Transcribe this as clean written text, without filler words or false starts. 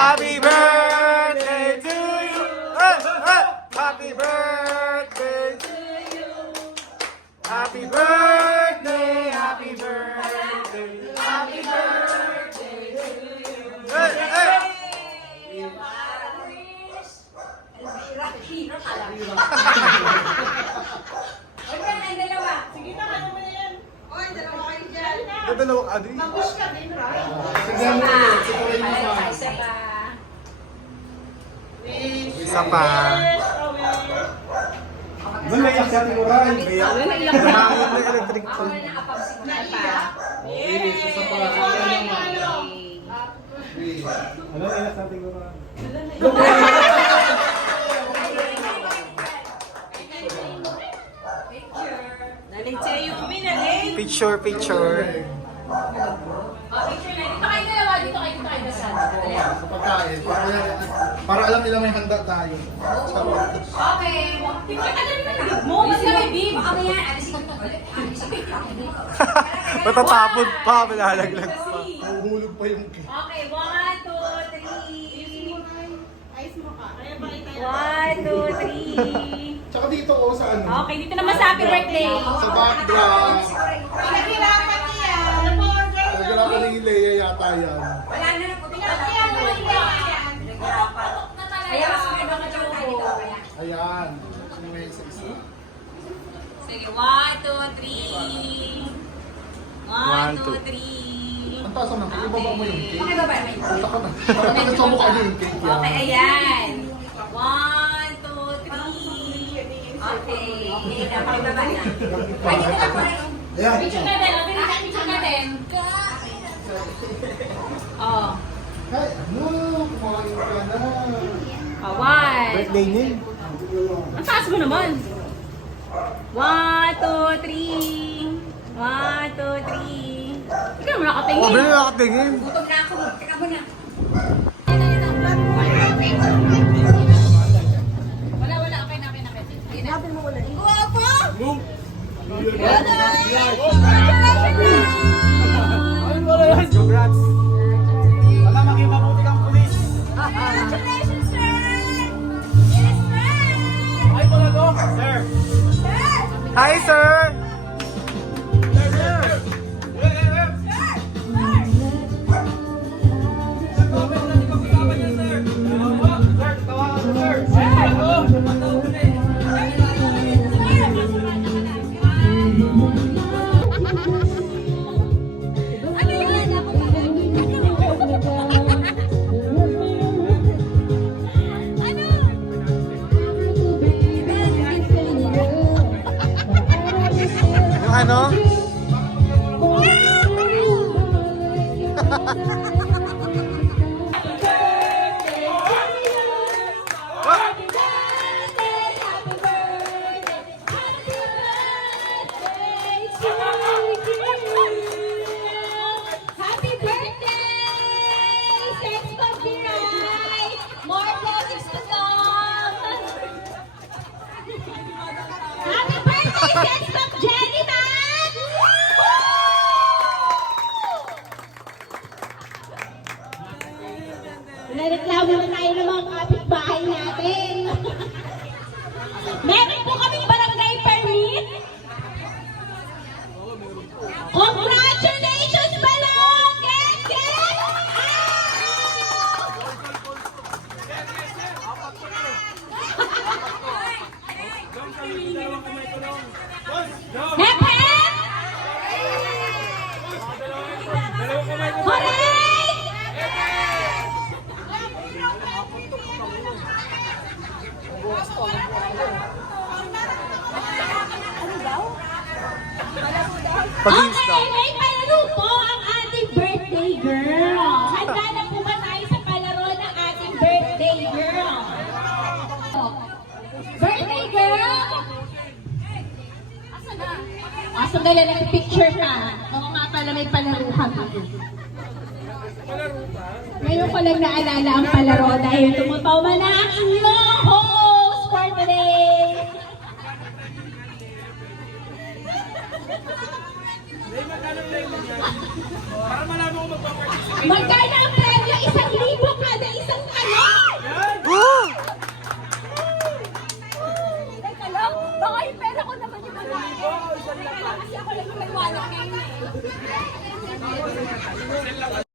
Happy birthday to you. Happy birthday to you. Happy birthday, happy birthday, happy birthday to you. Hero ka lang. Huwag ka na, dalawa. Sige na, kaya mo na yan. Oy, dalawa kayo dyan. Dalawa ka din. Mag-push ka din, right? Isa pa. Isa pa. Naiyak siya tiguran. Naiyak na electric Ako fan. na nakapag-signal pa. Yes, isa pa. Ano naiyak siya tiguran? Nalig sa'yo, minalig. Picture, picture. Picture na. Dito kayo dalawa. Dito kayo dasal. Sa pagkain. Para alam nila may handa tayo. Okay. Tingnan ka na rin mo. Mas na may bib. Ako yan. Alisin ko. Matatapon pa, malalaglag pa. Nahuhulog pa yung cake. Okay, 1, 2, 3. Ayos mo ka. 1, 2, 3. Tsaka dito o sa ano? Okay, dito naman sa happy birthday. Sa background. Pinaghirapan niya. Nagkala ni Leia yata yan. Wala na na po. Pinaghirapan mo niya. Kaya mas maganda ka dyan tayo dito. Ayan. Sino may isa-isa? Sige, 1, 2, 3. 1, 2, 3. Ang taas naman. Ibaba mo yung cake. Pakibaba mo yung Punta ka na. Parang sa mukha niyo yung cake yan. Okay, ayan. 1, 2, 3. Okay, okay na. Pakibaba na. Ay, dito ka po rin. Ayan. Picture na din. Okay na, picture na din. Oh. Ay, ano? Kumain ka na. Oh, 1. Birthday niya. Ang taas mo naman. 1, 2, 3. 1, 2, 3. Ikaw mo nakatingin. Oh, bilhin nakatingin. Gutom na ako. Teka mo na. Wala, wala. Okay na, okay na. Sige na. Guwapo! Congrats. Wala, maging mabuti kang pulis. Congratulations, sir! Yes, sir! Ay, talaga. Sir. Sir! Hi, sir. Ano yan? Yung ano? Happy birthday! Sex Papiray! More blessings to come! Happy birthday, Sex Pop Jenny Man! Nareklamo na tayo ng mga kapitbahay natin. Meron po kaming barangay permit. Congratulations, Balong! Get, get! Hep, hep! Hooray! Okay, may palaro po ang ating birthday girl. Handa na po ba tayo sa palaro ng ating birthday girl? Birthday girl? Asa na? Sandali, nag-picture ka. Oo nga pala, may palaro ka pa. Ngayon ko lang naalala ang palaro dahil tumutawa na ang inyong host for today. Magkano ang premyo? 1,000 kada isang Baka yung pera ko naman yung babae. Kasi ako lang yung may wallet ngayon eh.